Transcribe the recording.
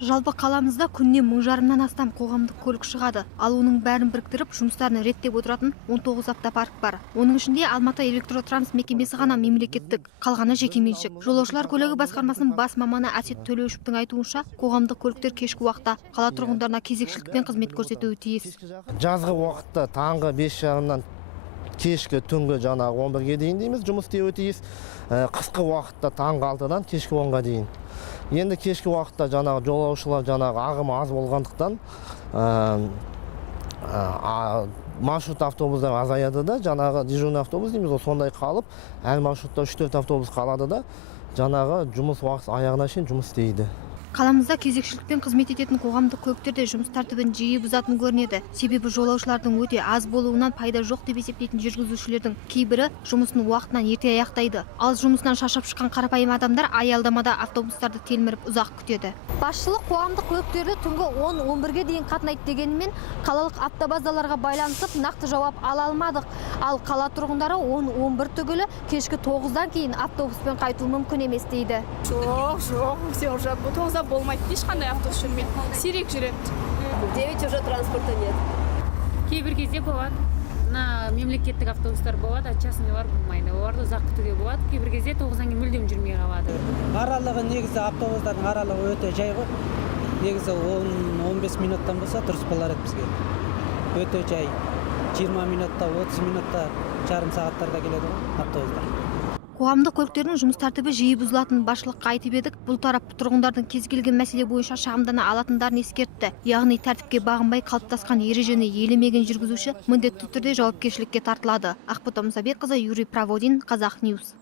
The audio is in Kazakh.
Жалпы қаламызда күнне 1000-жарымнан астам қоғамдық көлік шығады. Ал оның бәрін біріктіріп, жұмыстарын реттеп отыратын 19 автопарк бар. Оның ішінде Алматы электротранс мекемесі ғана мемлекеттік, қалғаны жекеменшік. Жолаушылар көлігі басқармасының бас маманы Әсет Төлеушевтің айтуынша, қоғамдық көліктер кешкі уақытта қала тұрғындарына кезекшілікпен қызмет көрсетуі тиіс. Жазғы уақытта таңғы 5:30-нан кешкі түнгі жаңағы 11-ге дейін дейміз, жұмыс істеуі тиіс. Қысқы уақытта таңғы 6-дан кешкі 10-ға дейін. Енді кешкі уақытта жаңағы жолаушылар жаңағы ағымы аз болғандықтан маршрут автобустар азаяды да, жаңағы дежурный автобус дейміз, сондай қалып, әр маршрутта 3-4 автобус қалады да, жаңағы жұмыс уақыты аяғына шейін жұмыс істейді. Қаламызда кезекшілікпен қызмет ететін қоғамдық көліктерде жұмыс тәртібін жиі бұзатын көрінеді. Себебі жолаушылардың өте аз болуынан пайда жоқ деп есептейтін жүргізушілердің кейбірі жұмысын уақытынан ерте аяқтайды. Ал жұмысынан шаршап шыққан қарапайым адамдар аялдамада автобустарды телміріп ұзақ күтеді. Басшылық қоғамдық көліктерді түнгі 10-11-ге дейін қатынайды дегенмен, қалалық автобазаларға байланысып нақты жауап ала алмадық. Ал қала тұрғындары 10-11 түгілі кешкі 9-дан кейін автобуспен қайту мүмкін емес дейді. Жоқ, болмайды, ешқандай автобус жүрмейді, сирек жүреді. 9 уже транспорта нет. Кейбір кезде болады, мемлекеттік автобустар болады, а частныйлар болмайды. Оларды ұзақ күтуге болады. Кейбір кезде 9-дан кейін мүлдем жүрмей қалады. Аралығы негізі автобустардың аралығы өте жай ғой. Негізі 10-15 минуттан болса дұрыс болар еді бізге. Өте жай. 20 минутта, 30 минутта, жарым сағаттарда келеді ғой автобустар. Қоғамдық көліктердің жұмыс тәртібі жиі бұзылатын басшылыққа айтып едік. Бұл тарап тұрғындардың кез келген мәселе бойынша шағымдана алатындарын ескертті. Яғни тәртіпке бағынбай қалыптасқан ережені елемеген жүргізуші міндетті түрде жауапкершілікке тартылады. Ақбота Мұсабекқызы, Юрий Проводин, Қазақ Ньюс.